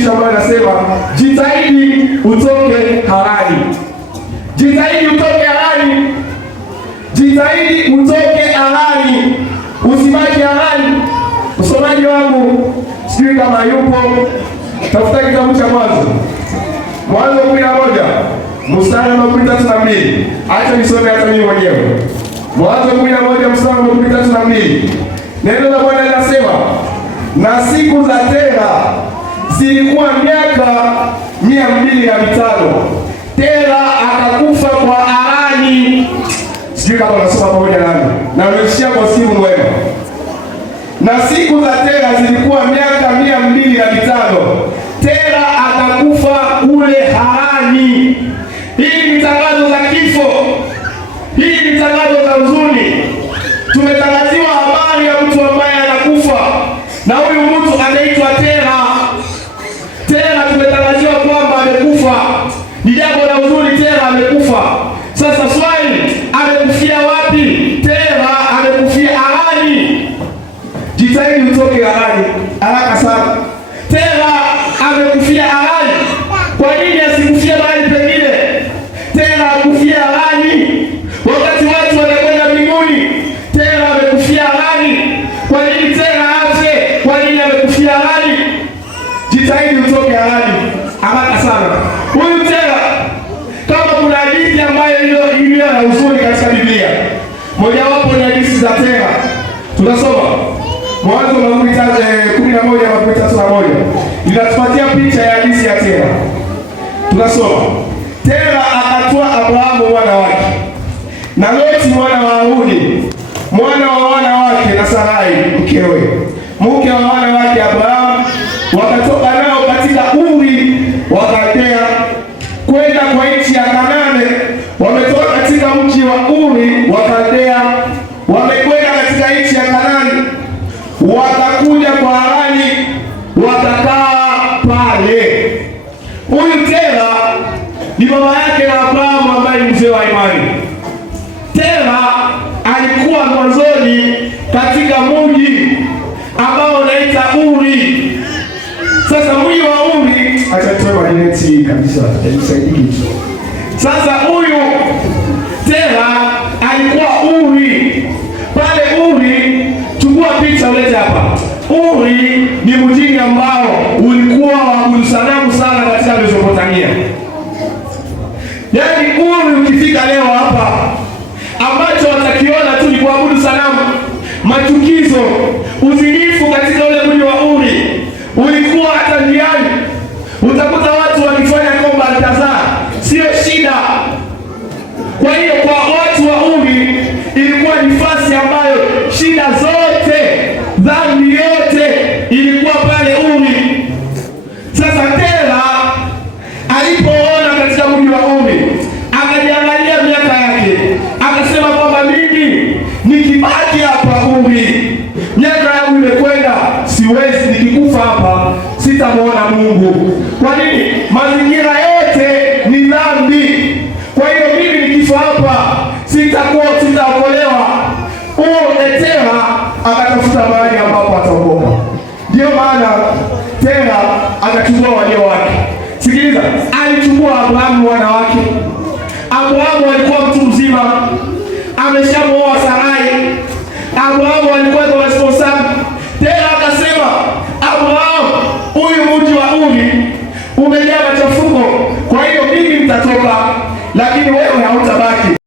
mafundisho ambayo yanasema jitahidi utoke Harani. Jitahidi utoke Harani. Jitahidi utoke Harani. Usibaki Harani. Msomaji wangu sijui kama yupo, tafuta kitabu cha Mwanzo 11 mstari wa 32. Acha nisome hata mimi mwenyewe. Mwanzo 11 mstari wa 32. Neno la Bwana linasema, na siku za Tera zilikuwa miaka 205. Tera akakufa kwa Harani. Sijui kama unasoma pamoja nami. Na unaishia kwa siku mwema. Na siku za Tera zilikuwa miaka 205. Tera akakufa kule Harani. Hii ni tangazo la kifo. Hii ni tangazo la huzuni. Tumetangaziwa habari ya mtu ambaye anakufa, na huyu mtu anaitwa Tera. Tera tumetangaziwa kwamba amekufa. Ni jambo la huzuni, Tera amekufa. Sasa swali, amekufia wapi? Tera amekufia Harani. Jitahidi utoke Harani haraka sana. Tera amekufia Harani. Kwa nini asikufia mahali pengine? Tera amekufia Harani wakati watu wanakwenda mbinguni. Tera amekufia Harani. Kwa nini Tera afe? Kwa nini amekufia Harani? Jitahidi utoke Harani haraka sana. Huyu Tera, kama kuna hadithi ambayo iliyo na huzuni katika Biblia, mojawapo ni hadithi za Tera. Tunasoma Mwanzo 11:31. Inatupatia picha ya hadithi ya Tera. Tunasoma, Tera akatoa Abrahamu mwana wake na Loti mwana wa Haruni mwana wa wana wake na Sarai mkewe, mke wa wana wake Abrahamu, wakatoka nao katika Uri wa Kaldea kwenda kwa nchi ya Kanaani. Wametoka katika mji wa Uri wa Kaldea, wamekwenda katika nchi ya Kanaani, wakakuja kwa Harani, wakakaa pale. Huyu Tera ni baba yake na Abrahamu ambaye ni mzee wa imani. Tera alikuwa mwanzoni katika mji ambao unaita Uri. Sasa mji wa Uri, acha tuwe maneti kabisa, nisaidie. Sasa huyu Tera alikuwa Uri. Pale Uri, chukua picha ulete hapa. Uri ni mji ambao ulikuwa wa sanamu sana katika Mesopotamia. Yaani Uri ukifika leo hapa, ambacho watakiona tu ni kuabudu sanamu, machukizo, uzinifu katika ule mji wa Uri. Ulikuwa hata njiani utakuta watu wakifanya komba altazaa, sio shida. Kwa hiyo kwa watu wa Uri ilikuwa nafasi ambayo shida zote, dhambi yote ilikuwa pale Uri. Sasa Tera alipoona katika mji wa Uri, akajiangalia miaka yake, akasema kwamba mimi nikibaki hapa Uri, miaka yangu imekwenda, siwezi, nikikufa hapa sitamuona Mungu. Kwa nini? Mazingira yote ni dhambi. Kwa hiyo mimi nikifa hapa sitaokolewa. Tera akatafuta mahali ambapo ataokoka. Ndio maana Tera akachukua walio wake. Sikiliza, alichukua Abrahamu mwana wake. Abrahamu alikuwa mtu mzima, ameshamuoa Sarai. Abrahamu alikuwa responsible. Tera akasema, Abrahamu, huyu mji wa Uri umejaa machafuko, kwa hiyo mimi nitatoka, lakini wewe hautabaki.